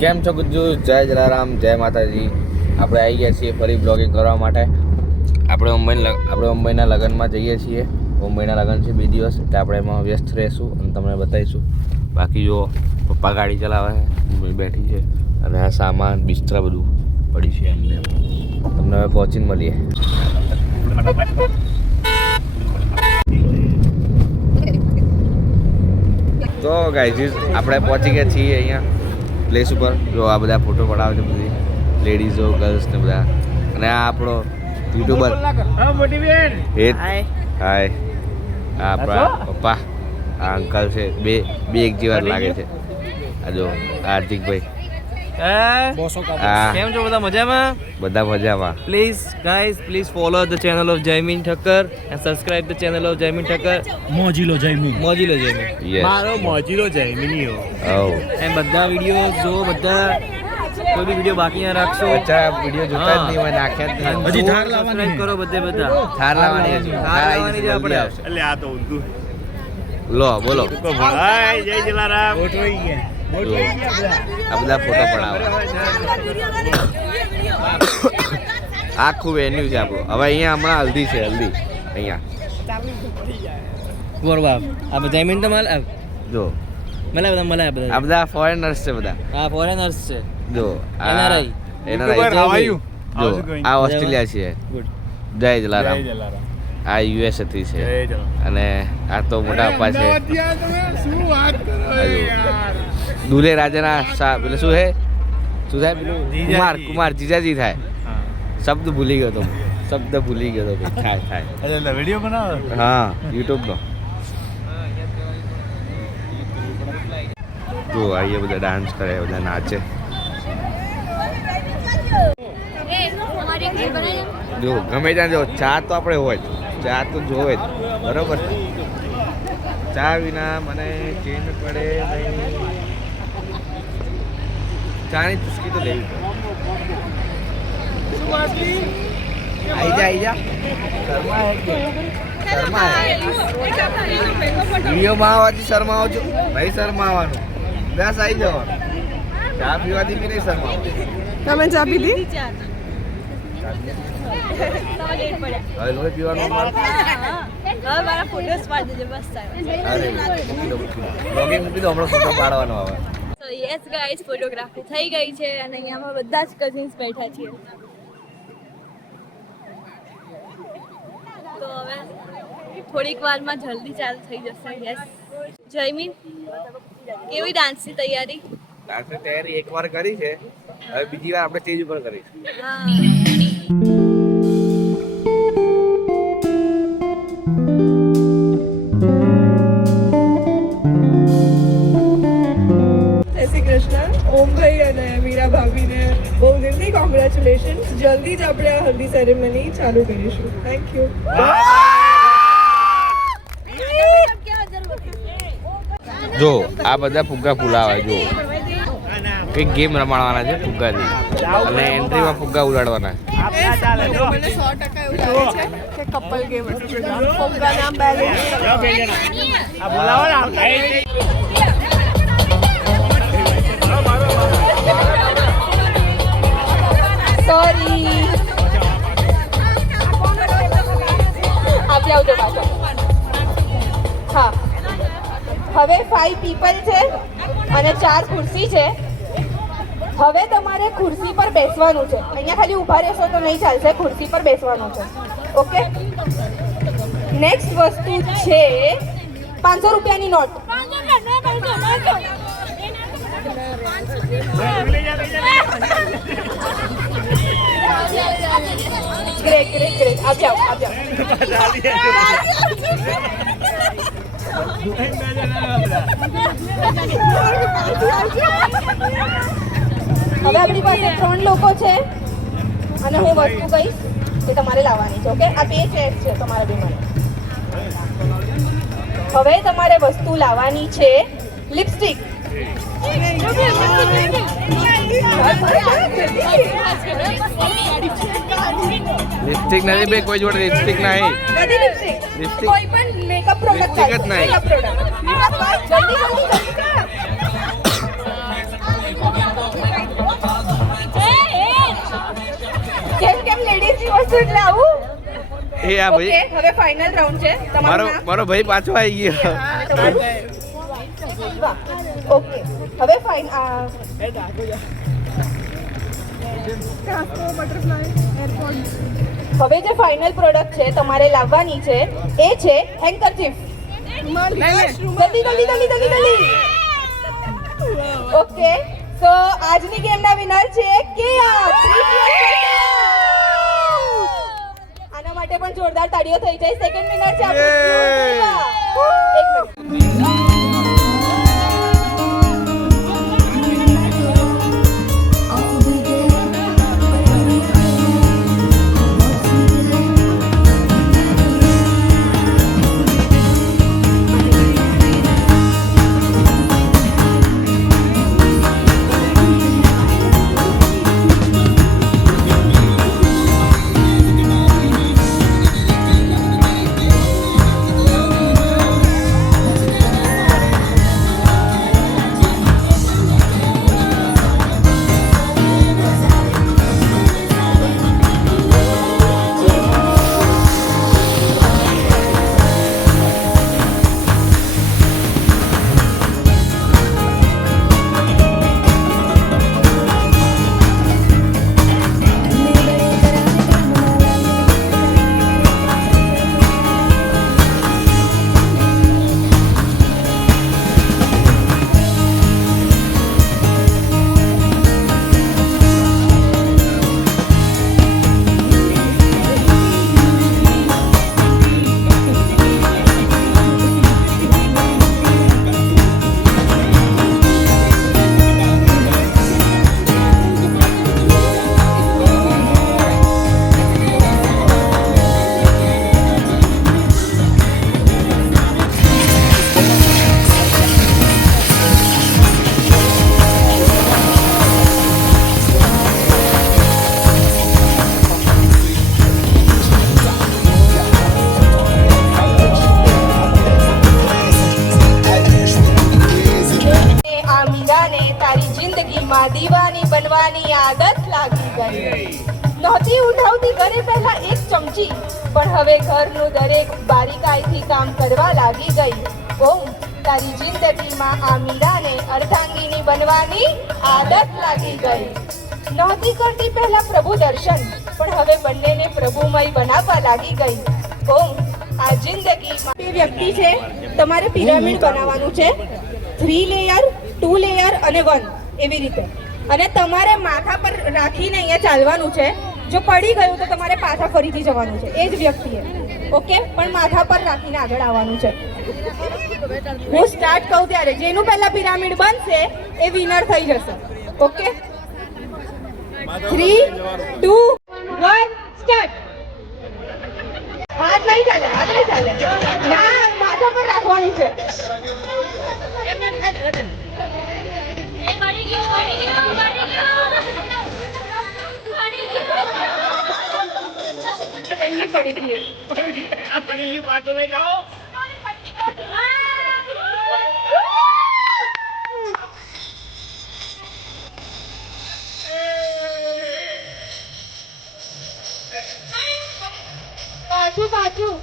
કેમ છો ગુજ્જુ? જય જલારામ, જય માતાજી. આપણે આવી ગયા છીએ ફરી બ્લોગિંગ કરવા માટે. આપણે મુંબઈના લગ્નમાં જઈએ છીએ. મુંબઈના લગ્ન છે 2 દિવસ, એટલે આપણે એમાં વ્યસ્ત રહીશું અને તમને બતાવીશું. બાકી જો પપ્પા ગાડી ચલાવે છે, મમ્મી બેઠી છે અને આ સામાન બિસ્તરા બધું પડી છે એમને. તમને હવે પહોંચીને મળીએ. તો ગાઈઝ આપણે પહોંચી ગયા છીએ અહીંયા પ્લેસ ઉપર. જો આ બધા ફોટો પડાવે છે, બધી લેડીઝો, ગર્લ્સ ને બધા. અને આ આપણો યુટ્યુબર હાય. આ આપણા પપ્પા, આ અંકલ છે, બે એક જેવા લાગે છે. આ જો હાર્દિકભાઈ. કેમ છો બધા? મજામાં? બધા મજામાં. Please guys, please follow the channel of Jaymin Thakkar and subscribe the channel of Jaymin Thakkar. મોજીલો જયમીન. યસ. મારો મોજીલો જયમીનીઓ. ઓ એમ બધા વિડીયો જો, બધા કોઈ બી વિડીયો બાકી ના રાખશો. અચ્છા, વિડીયો જોતા જ નહીં હોય, નાખ્યા જ નહીં. હજી થાર લાવવાની સબસ્ક્રાઇબ કરો બધા. થાર લાવવાની છે. થાર લાવવાની છે આપણે. એટલે આ તો ઊંધું. લો બોલો. તો ભાઈ જય જલારામ. ગોઠવાઈ ગયા. આ બધા ફોટો પડાવે. આખું વેન્યુ છે આપણું. હવે અહીંયા હમણાં હલ્દી છે, હલ્દી અહીંયા. બોરબાબ આ જયમીન તો માલ જો મળે આ બધા. બધા ફોરેનર્સ છે બધા. હા, ફોરેનર્સ છે. જો NRI. જો આ ઓસ્ટ્રેલિયા છે. ગુડ. જય જલારામ. આ યુએસ થી છે. અને આ તો મોટા પપ્પા છે. દુલે રાજાના પેલું શું છે, શું થાય પેલું? કુમાર જીજાજી થાય. શબ્દ ભૂલી ગયો તો થાય. એટલે વિડિયો બનાવો. હા, યુટ્યુબ નો. જો અહીંયા બધા ડાન્સ કરે, બધા નાચે. જો ગમે ત્યાં જો ચા તો આપણે હોય, ચા તો જોવે જ, બરોબર. ચા વિના મને ચેન પડે નહીં. ચાની ચુસ્કી તો લેવી પડે. આઈ જા વિડીયોમાં આવવાથી શરમાવો છો ભાઈ? શરમાવાનું બસ. આવી જવાનું. ચા પીવાથી કે નહીં શરમાવું? તમે ચા પીધી? હવે લોહી પીવાનું મારે. અરે મૂકી દો. બ્લોગિંગ મૂકી દો, હમણાં ફોટો પાડવાનો આવે. તો યસ ગાઈઝ, ફોટોગ્રાફી થઈ ગઈ છે અને અહીંયા અમે બધા જ કઝિન્સ બેઠા છીએ. તો હવે થોડીક વારમાં જલ્દી ચાલુ થઈ જશે. યસ જયમીન, કેવી ડાન્સની તૈયારી? ડાન્સની તૈયારી એકવાર કરી છે, હવે બીજી વાર આપણે સ્ટેજ ઉપર કરીશું. જય શ્રી કૃષ્ણ. ઓમભાઈ અને મીરા ભાભીને બહુ દિલથી કોંગ્રેચ્યુલેશન. જલ્દી જ આપણે આ હલ્દી સેરેમની ચાલુ કરીશું. Thank you. જો આ બધા ફુગ્ગા ફૂલાવે. જો કંઈક ગેમ રમાડવાના છે ફુગ્ગાથી, અને એન્ટ્રીમાં ફુગ્ગા ઉડાડવાના. મને 100% એવું લાગે છે કે કપલ ગેમ હશે. ફુગ્ગાના બેલેન્સ. સોરી, આપી આવજો પાછો. હા, હવે 5 પીપલ છે અને 4 ખુરશી છે. હવે તમારે ખુરશી પર બેસવાનું છે. અહીંયા ખાલી ઊભા રહેશો તો નહીં ચાલશે, ખુરશી પર બેસવાનું છે. ઓકે, નેક્સ્ટ વસ્તુ છે 500 રૂપિયાની નોટ. ગ્રેટ. આપ જાઓ. હવે આપણી પાસે 3 લોકો છે અને હું વસ્તુ કહીશ એ તમારે લાવવાની છે. ઓકે, આ 2 ચેર્સ છે તમારા બે માટે. હવે તમારે વસ્તુ લાવવાની છે લિપસ્ટિક. લિપસ્ટિક નથી બે, કોઈ જોડે લિપસ્ટિક નહીં. લિપસ્ટિક કોઈ પણ મેકઅપ પ્રોડક્ટ લિપસ્ટિક જ નહીં. જલ્દી છું એટલે આવું. એ આ ઓકે, ભાઈ હવે ફાઇનલ રાઉન્ડ છે. તમારું નામ? મારો ભાઈ પાછો આવી ગયો. અને તમારું? વાહ. ઓકે, હવે હવે જે ફાઇનલ પ્રોડક્ટ છે તમારે લાવવાની છે એ છે હેન્કરચીફ. જલ્દી જલ્દી જલ્દી જલ્દી જલ્દી. ઓકે, તો આજની ગેમના વિનર છે કેયા. આના માટે પણ જોરદાર તાળીઓ થઈ જાય. સેકન્ડ વિનર છે આપણું એક મિનિટ. માં દીવાની બનવાની આદત લાગી ગઈ. નહોતી ઉઠાવતી ઘરે પહેલા એક ચમચી, પણ હવે ઘરનું દરેક બારીકાઈથી કામ કરવા લાગી ગઈ. ઓમ, તારી જિંદગીમાં આ મીરાને અર્ધાંગીની બનવાની આદત લાગી ગઈ. નહોતી કરતી પહેલા પ્રભુ દર્શન, પણ હવે બંનેને પ્રભુમય બનાવવા લાગી ગઈ. ઓમ, આ જિંદગીમાં બે વ્યક્તિ છે, તમારે પિરામિડ બનાવવાનું છે. 3 લેયર, 2 લેયર અને 1 એવી રીતે. અને તમારે માથા પર રાખીને અહીંયા ચાલવાનું છે. જો પડી ગયું તો તમારે પાછા ફરીથી જવાનું છે. એ જ વ્યક્તિએ, ઓકે, પણ માથા પર રાખીને આગળ આવવાનું છે. હું સ્ટાર્ટ કહું ત્યારે જેનું પહેલા પિરામિડ બનશે એ વિનર થઈ જશે. Okay, 3, 2, 1 start. હાથ નહીં ચાલે, હાથ નહીં ચાલે. ના, માથા પર રાખવાની છે. પાછું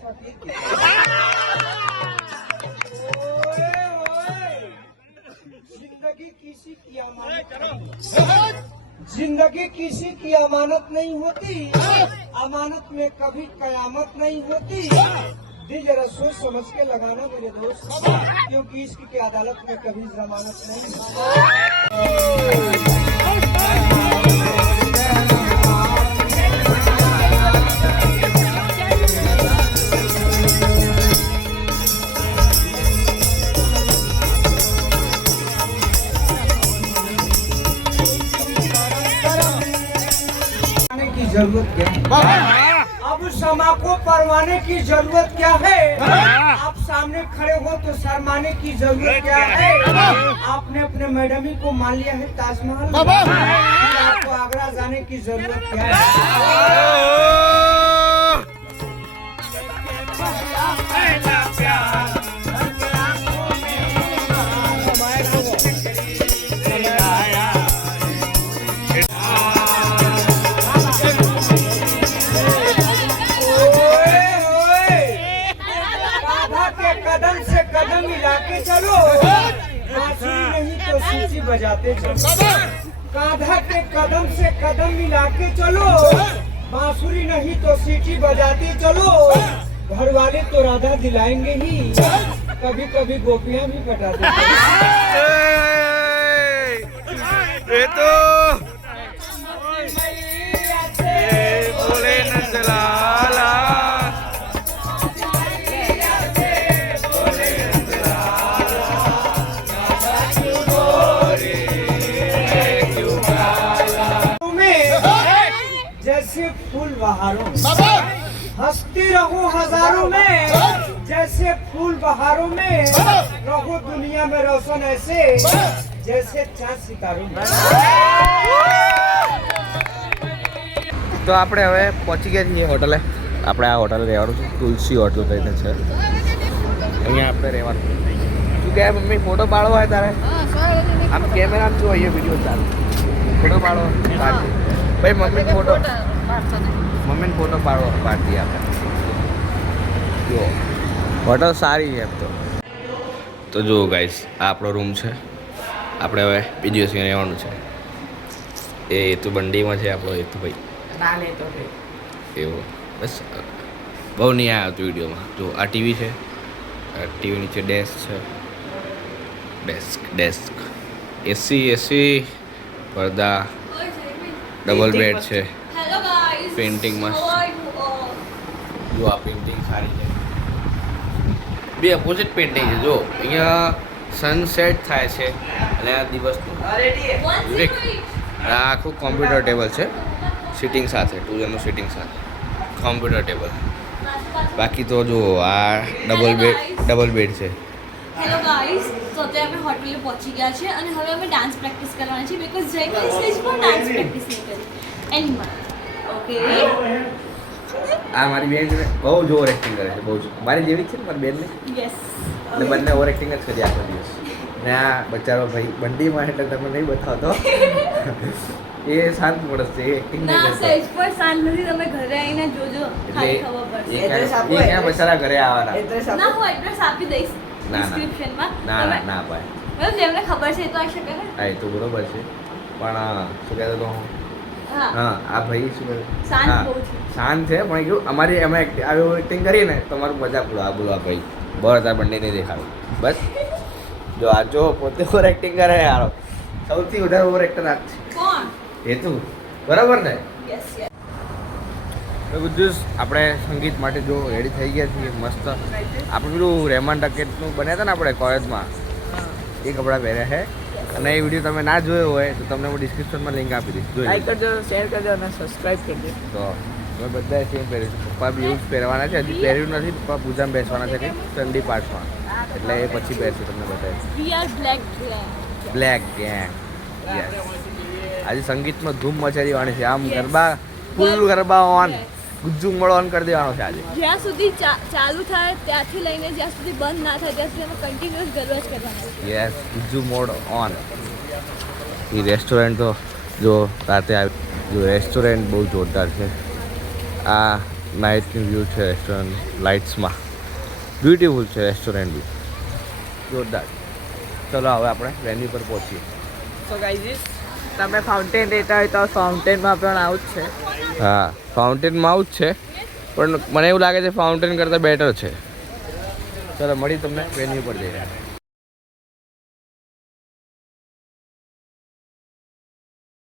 फकीर जिंदगी किसी की अमानत जिंदगी किसी की अमानत नहीं होती, अमानत में कभी कयामत नहीं होती। दिल जरा सोच समझ के लगाना मेरे दोस्त, क्योंकि इश्क की अदालत में कभी जमानत नहीं होती। की जरूरत क्या है? अब समा को परवाने की जरूरत क्या है? आप सामने खड़े हो तो शर्माने की जरूरत क्या है? आपने अपने मैडम को मान लिया है ताजमहल, फिर आपको आगरा जाने की जरूरत क्या है? कदम से कदम मिला के चलो, बांसुरी नहीं तो सीटी बजाते चलो। कांधा के कदम से कदम मिला के चलो, बांसुरी नहीं तो सीटी बजाते चलो। घर वाले तो राधा दिलाएंगे ही, कभी कभी गोपियां भी पटाते चलो। जैसे फूल बहारों में, हंसती रहो हजारों में। जैसे फूल बहारों में, रहो दुनिया में रोशन ऐसे, जैसे चांद सितारों में। તો આપણે હવે પહોંચી ગયા છીએ હોટલે. આપણે આ હોટલે રહેવાનું છે, તુલસી હોટલ કહીને છે. અહીંયા આપણે રહેવાનું. શું કહે મમ્મી, ફોટો પાડવો હોય તારે? આમ કેમેરા જો અહીંયા વિડીયો ચાલે, ફોટો પાડવો ભાઈ. મમ્મીને ફોટો પાડવો પાડતી આપણે. જો હોટલ સારી છે એમ તો જુઓ ગાઈસ, આ આપણો રૂમ છે. આપણે હવે બીજી દિવસે રહેવાનું છે. એ હેતુ બંડીમાં છે આપણો હેતુભાઈ. એવું બસ બહુ નહીં આવ્યો હતો વિડીયોમાં. જો આ ટીવી છે, ટીવી નીચે ડેસ્ક એસી પડદા, ડબલ બેડ છે, પેઇન્ટિંગ મસ્ત. જો આ પેઇન્ટિંગ સારી છે, બે ઓપોઝિટ પેઇન્ટિંગ છે. જો અહીંયા સનસેટ થાય છે અને આ દિવસનું આખું કોમ્પ્યુટર ટેબલ છે સિટિંગ સાથે, 2 જણનું સિટિંગ સાથે કોમ્પ્યુટર ટેબલ. બાકી તો જો આ ડબલ બેડ છે. હેલો ગાઈસ, તો અત્યારે અમે હોટેલે પહોંચી ગયા છે અને હવે અમે ડાન્સ પ્રેક્ટિસ કરવાની છે બીકોઝ જયમીન સ્ટેજ પર ડાન્સ પ્રેક્ટિસ નહીં કરી એનીમાં. ઓકે, આ મારી બેન બહુ જ ઓવર એક્ટિંગ કરે છે, બહુ જ મારી જેવી જ છે ને મારી બેનને. યસ, એટલે બંને ઓવર એક્ટિંગ જ કરી આખો દિવસ. ને આ બચારો ભાઈ બંડીમાં એટલે તમે નહીં બતાવતો, એ શાંત માણસ છે, એ એક્ટિંગ નહીં ના કરતો. સ્ટેજ પર શાંત નથી, તમે ઘરે આવીને જોજો, ખાલી ખબર પડશે. એ ક્યાં બચારા ઘરે આવવાના? ના હું એડ્રેસ આપી દઈશ ના ડિસ્ક્રિપ્શનમાં. ના ભાઈ, મતલબ જેમને ખબર છે એ તો આવી શકે ને. હા એ તો બરોબર છે, પણ શું કહેતો હતો હું? હા, હા આ ભાઈ શું કહે? શાંત હા, બહુ છે. શાંત છે પણ કેવું અમારી અમે આવી એક્ટિંગ કરીને તમારું મજાક બોલો આ ભાઈ બરાબર તાર બંને નહીં દેખાડું બસ. જો આ જો પોતે ઓવર એક્ટિંગ કરે યાર, સૌથી વધારે ઓવર એક્ટર આ છે. કોણ? હેતુ બરાબર ને? Yes yes. તો બધું આપણે સંગીત માટે જો રેડી થઈ ગયા છીએ મસ્ત. આપણે પેલું રહેમાન ડકેટનું બન્યા હતા ને આપણે કોલેજમાં, એ કપડાં પહેર્યા છે. અને એ વિડીયો તમે ના જોયો હોય તો તમને હું ડિસ્ક્રિપ્શનમાં લિંક આપી દઈશ, જોઈ લાઈક કરજો, શેર કરજો અને સબસ્ક્રાઇબ કરજો. તો અમે બધાએ સેમ પહેર્યું છે. પપ્પા બી એવું જ પહેરવાના છે, હજી પહેર્યું નથી. પપ્પા પૂજામાં બેસવાના છે કે ઠંડી પાઠમાં, એટલે એ પછી બેસશે તમને બધાએ. We are black black gang. Yes, આજે સંગીતમાં ધૂમ મચાવી દેવાની છે. આમ ગરબા ફૂલ ગરબા ઓન, ગુજ્જુ મળો ઓન કરી દેવાનો છે આજે. જ્યાં સુધી ચાલુ થાય ત્યાંથી લઈને જ્યાં સુધી બંધ ના થાય ત્યાં સુધી અમે કન્ટિન્યુઅસ ગરબા જ કરવાના છે. Yes, Gujju mode on. A restaurant તો જો રાતે આવી, જો રેસ્ટોરન્ટ બહુ જોરદાર છે. આ નાઇટની વ્યૂ છે રેસ્ટોરન્ટ લાઇટ્સમાં. બ્યુટીફુલ છે રેસ્ટોરન્ટ બી જોરદાર. ચલો હવે આપણે વેન્યુ પર પહોંચીએ. સો ગાઈઝ તમે ફાઉન્ટેન રહેતા હોય તો ફાઉન્ટેનમાં પણ આવું જ છે. હા ફાઉન્ટેનમાં આવું જ છે પણ મને એવું લાગે છે ફાઉન્ટેન કરતાં બેટર છે. ચલો મળી તમને વેન્યુ પર જઈએ.